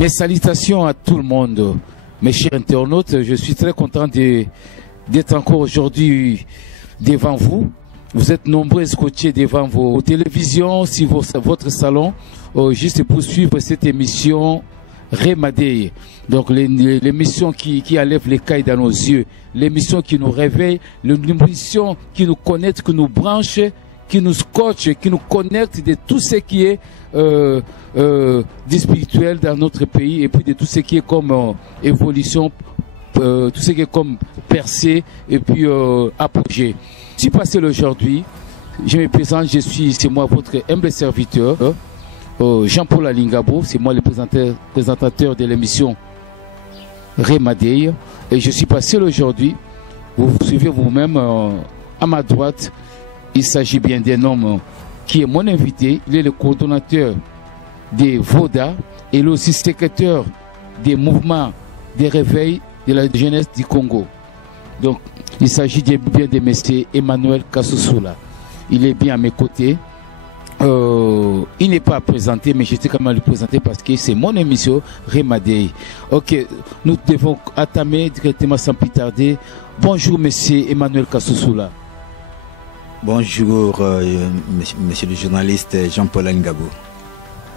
Mes salutations à tout le monde, mes chers internautes. Je suis très content d'être encore aujourd'hui devant vous. Vous êtes nombreux scotchés devant vos télévisions, si votre salon, juste pour suivre cette émission Remadei. Donc l'émission qui enlève les cailles dans nos yeux, l'émission qui nous réveille, l'émission qui nous connecte, qui nous branche, qui nous scotche, qui nous connecte de tout ce qui est du spirituel dans notre pays et puis de tout ce qui est comme évolution, tout ce qui est comme percée et puis apogée. Je suis passé aujourd'hui, je me présente, c'est moi votre humble serviteur, Jean-Paul Alingabo, c'est moi le présentateur de l'émission Remadei. Et je suis passé aujourd'hui, vous suivez vous-même à ma droite. Il s'agit bien d'un homme qui est mon invité. Il est le coordonnateur des VODA et il est aussi secrétaire des mouvements des réveils de la jeunesse du Congo. Donc, il s'agit bien de M. Emmanuel Kassoussoula. Il est bien à mes côtés. Il n'est pas présenté, mais j'étais quand même à le présenter parce que c'est mon émission Remadei. Ok, nous devons entamer directement sans plus tarder. Bonjour, M. Emmanuel Kassoussoula. Bonjour, monsieur le journaliste Jean-Paul Alingabo.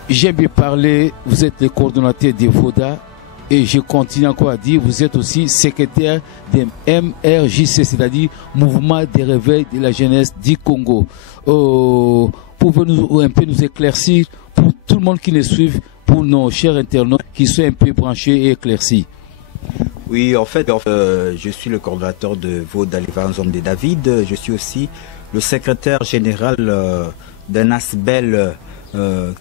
J'aime bien parler, vous êtes le coordonnateur des VODA et je continue encore à dire, vous êtes aussi secrétaire de MRJC, c'est-à-dire Mouvement des réveils de la jeunesse du Congo. Pouvez-vous un peu nous éclaircir pour tout le monde qui nous suit, pour nos chers internautes qui sont un peu branchés et éclaircis? Oui, en fait, je suis le coordonnateur de VODA, les Vaillants Hommes de David. Je suis aussi le secrétaire général d'un ASBEL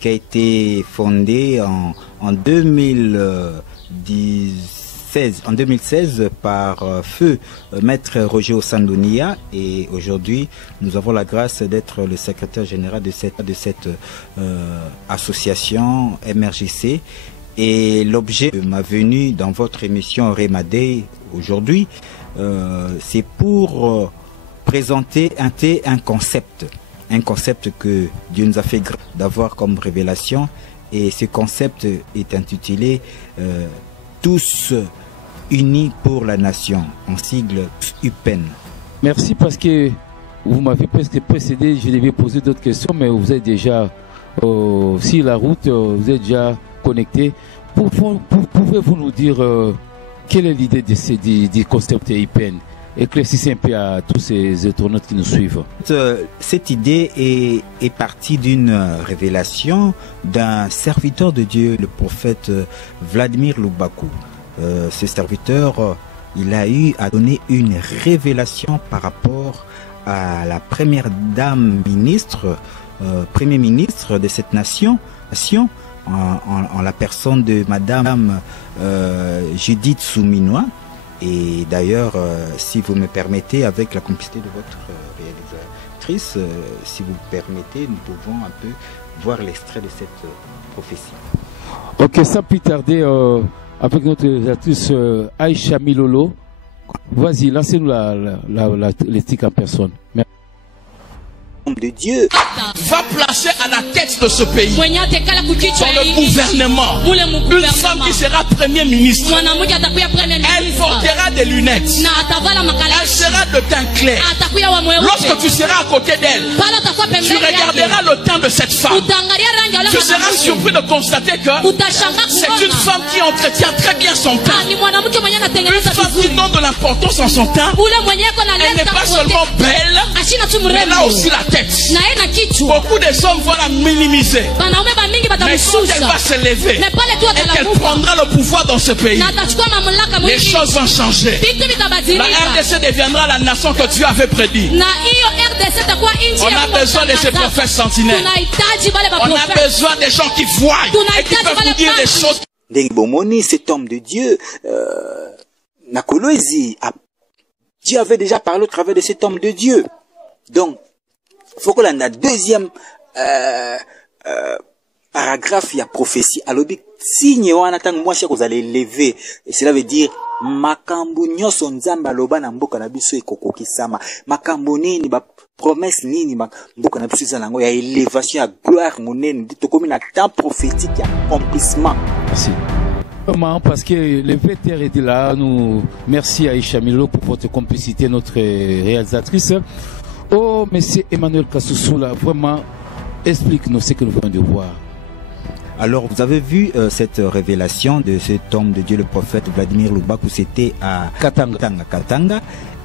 qui a été fondé en 2016 par feu maître Roger Ossandonia, et aujourd'hui nous avons la grâce d'être le secrétaire général de cette association MRJC. Et l'objet de ma venue dans votre émission Remadei aujourd'hui, c'est pour présenter un concept que Dieu nous a fait d'avoir comme révélation, et ce concept est intitulé Tous unis pour la nation, en sigle UPEN. Merci, parce que vous m'avez presque précédé, je devais poser d'autres questions, mais vous êtes déjà sur la route, vous êtes déjà connecté. Pouvez-vous nous dire quelle est l'idée du concept UPEN? Éclaircissez un peu à tous ces internautes qui nous suivent. Cette idée est partie d'une révélation d'un serviteur de Dieu, le prophète Vladimir Lubaku. Ce serviteur, il a eu à donner une révélation par rapport à la première dame ministre, premier ministre de cette nation, en la personne de Madame Judith Souminois. Et d'ailleurs, si vous me permettez, avec la complicité de votre réalisatrice, si vous permettez, nous pouvons un peu voir l'extrait de cette prophétie. Ok, sans plus tarder, avec notre réalisatrice Aïcha Milolo, vas-y, lancez-nous l'éthique en personne. Merci. De Dieu va placer à la tête de ce pays, dans le gouvernement, une femme qui sera premier ministre. Elle portera des lunettes, elle sera de teint clair. Lorsque tu seras à côté d'elle, tu regarderas le teint de cette femme. Tu seras surpris de constater que c'est une femme qui entretient très bien son teint, une femme qui donne de l'importance en son teint. Elle n'est pas seulement belle, mais elle a aussi la tête. Beaucoup de hommes vont la minimiser, mais quand elle va se lever et qu'elle prendra le pouvoir dans ce pays, les choses vont changer. La RDC deviendra la nation que Dieu avait prédit. On a besoin de ces prophètes sentinelles. On a besoin des gens qui voient et qui peuvent nous dire des choses. Bomoni, cet homme de Dieu, Nakoloezi, Dieu avait déjà parlé au travers de cet homme de Dieu. Donc, faut que la deuxième paragraphe, il y a prophétie. Alors, signe wana tang moi que vous allez lever, et cela veut dire makambo nyoso nzamba loba na mboka na biso ekokoki sama. Makambo nini ba promesse nini mboka na biso zango ya élévation ya gloire monene, to comme un temps prophétique ya accomplissement. Merci. Vraiment, parce que le VTR est là. Nous, merci à Aïcha Milo pour votre complicité, notre réalisatrice. Oh, monsieur Emmanuel Kasousoula, vraiment, explique-nous ce que nous venons de voir. Alors, vous avez vu cette révélation de cet homme de Dieu, le prophète Vladimir Lubaku, c'était à Katanga.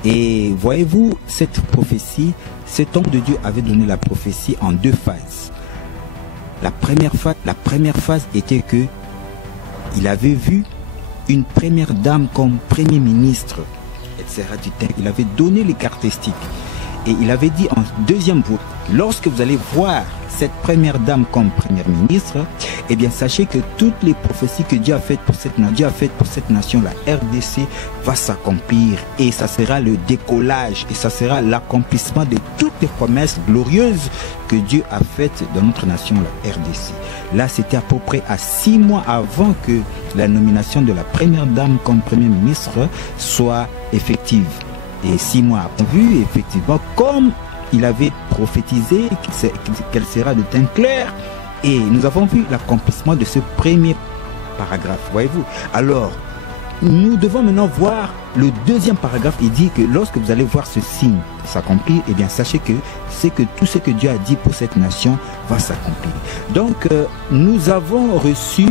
Et voyez-vous, cette prophétie, cet homme de Dieu avait donné la prophétie en 2 phases. La première phase était que il avait vu une première dame comme premier ministre, etc. Il avait donné les caractéristiques. Et il avait dit en deuxième voie, lorsque vous allez voir cette première dame comme première ministre, eh bien sachez que toutes les prophéties que Dieu a faites pour cette nation, la RDC, va s'accomplir. Et ça sera le décollage, et ça sera l'accomplissement de toutes les promesses glorieuses que Dieu a faites dans notre nation, la RDC. Là, c'était à peu près à 6 mois avant que la nomination de la première dame comme premier ministre soit effective. Et 6 mois après, vu effectivement comme il avait prophétisé qu'elle sera de teint clair, et nous avons vu l'accomplissement de ce premier paragraphe, voyez-vous. Alors, nous devons maintenant voir le deuxième paragraphe. Il dit que lorsque vous allez voir ce signe s'accomplir, eh bien sachez que c'est que tout ce que Dieu a dit pour cette nation va s'accomplir. Donc, nous avons reçu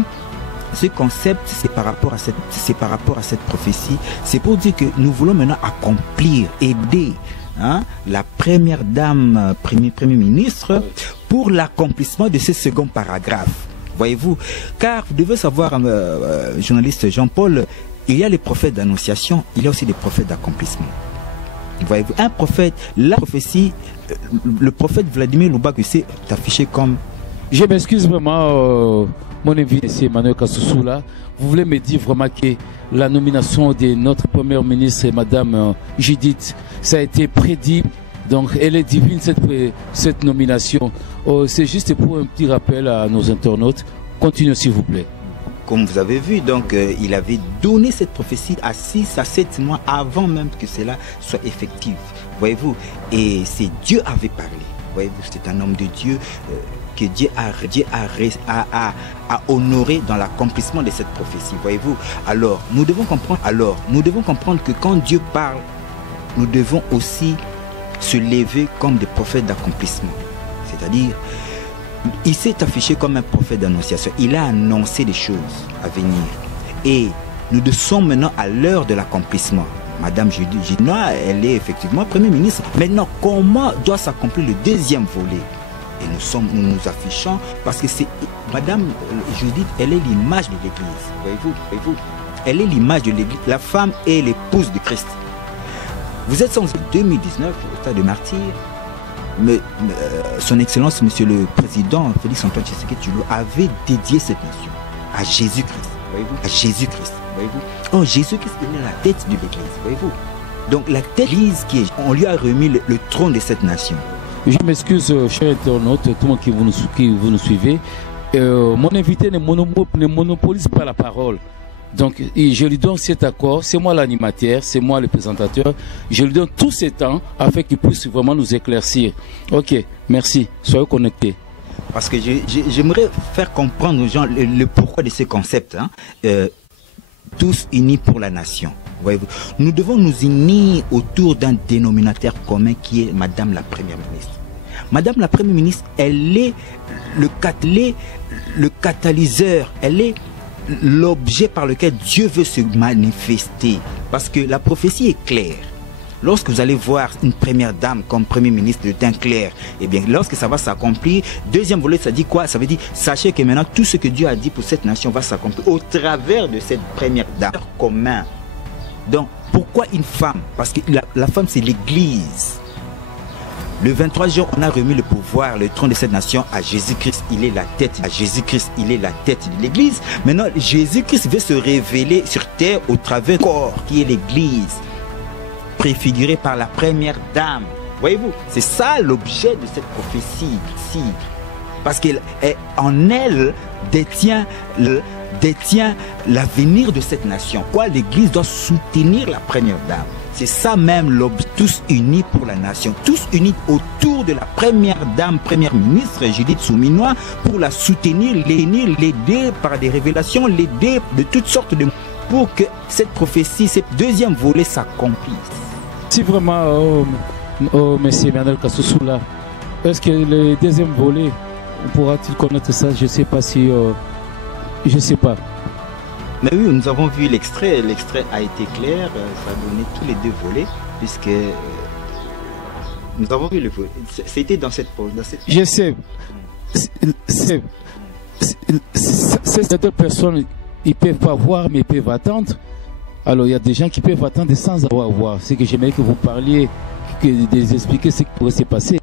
ce concept, c'est par rapport à cette prophétie. C'est pour dire que nous voulons maintenant accomplir, aider la première dame, premier ministre, pour l'accomplissement de ce second paragraphe. Voyez-vous, car vous devez savoir, journaliste Jean-Paul, il y a les prophètes d'annonciation, il y a aussi des prophètes d'accomplissement. Voyez-vous, un prophète, la prophétie, le prophète Vladimir Lubaku s'est affiché comme... Je m'excuse vraiment, mon invité, c'est Emmanuel Kasousoula. Vous voulez me dire vraiment que la nomination de notre première ministre, Madame Judith, ça a été prédit, donc elle est divine cette nomination. C'est juste pour un petit rappel à nos internautes. Continuez s'il vous plaît. Comme vous avez vu, donc il avait donné cette prophétie à 6 à 7 mois avant même que cela soit effectif. Voyez-vous, et c'est Dieu avait parlé. Voyez-vous, c'est un homme de Dieu que Dieu a honoré dans l'accomplissement de cette prophétie. Voyez-vous, alors nous devons comprendre que quand Dieu parle, nous devons aussi se lever comme des prophètes d'accomplissement. C'est-à-dire, il s'est affiché comme un prophète d'annonciation. Il a annoncé des choses à venir. Et nous sommes maintenant à l'heure de l'accomplissement. Madame Judith, elle est effectivement Premier ministre. Maintenant, comment doit s'accomplir le deuxième volet? Et nous nous affichons parce que c'est Madame Judith, elle est l'image de l'Église. Voyez-vous, elle est l'image de l'Église. La femme est l'épouse de Christ. Vous êtes en 2019 au stade de martyr. Mais son Excellence, Monsieur le Président Félix Antoine Tshisekedi Tshilombo avait dédié cette nation à Jésus-Christ. Voyez-vous, à Jésus-Christ. Voyez-vous. Oh, Jésus-Christ est la tête de l'Église. Voyez-vous. Donc la tête de l'Église on lui a remis le trône de cette nation. Je m'excuse, chers internautes, tout le monde qui vous nous suivez. Mon invité ne monopolise pas la parole. Donc, je lui donne cet accord, c'est moi l'animateur, c'est moi le présentateur. Je lui donne tout ce temps afin qu'il puisse vraiment nous éclaircir. Ok, merci, soyez connectés. Parce que j'aimerais faire comprendre aux gens le pourquoi de ce concept. Tous unis pour la nation. Voyez-vous, nous devons nous unir autour d'un dénominateur commun qui est Madame la Première ministre. Madame la Première ministre, elle est le catalyseur, elle est l'objet par lequel Dieu veut se manifester. Parce que la prophétie est claire. Lorsque vous allez voir une première dame comme premier ministre de teint clair, eh bien, lorsque ça va s'accomplir, deuxième volet, ça dit quoi? Ça veut dire, sachez que maintenant, tout ce que Dieu a dit pour cette nation va s'accomplir au travers de cette première dame commun. Donc, pourquoi une femme? Parce que la femme, c'est l'Église. Le 23 juin, on a remis le pouvoir, le trône de cette nation à Jésus-Christ. Il est la tête. À Jésus-Christ, il est la tête de l'Église. Maintenant, Jésus-Christ veut se révéler sur terre au travers du corps qui est l'Église, préfiguré par la première dame. Voyez-vous, c'est ça l'objet de cette prophétie ici. Parce qu'en elle détient l'avenir de cette nation. Quoi, l'Église doit soutenir la première dame. C'est ça même, tous unis pour la nation, tous unis autour de la première dame, première ministre Judith Souminois, pour la soutenir, l'aider par des révélations, l'aider de toutes sortes de... pour que cette prophétie, ce deuxième volet s'accomplisse. Si vraiment, monsieur Emmanuel Kassousou là, est-ce que le deuxième volet, on pourra-t-il connaître ça? Je ne sais pas si... je ne sais pas. Mais oui, nous avons vu l'extrait. L'extrait a été clair. Ça a donné tous les deux volets, puisque nous avons vu le volet. C'était dans cette pause. Je sais. Ces deux personnes, ils ne peuvent pas voir, mais ils peuvent attendre. Alors, il y a des gens qui peuvent attendre sans avoir à voir. C'est que j'aimerais que vous parliez, que de les expliquer ce qui pourrait se passer.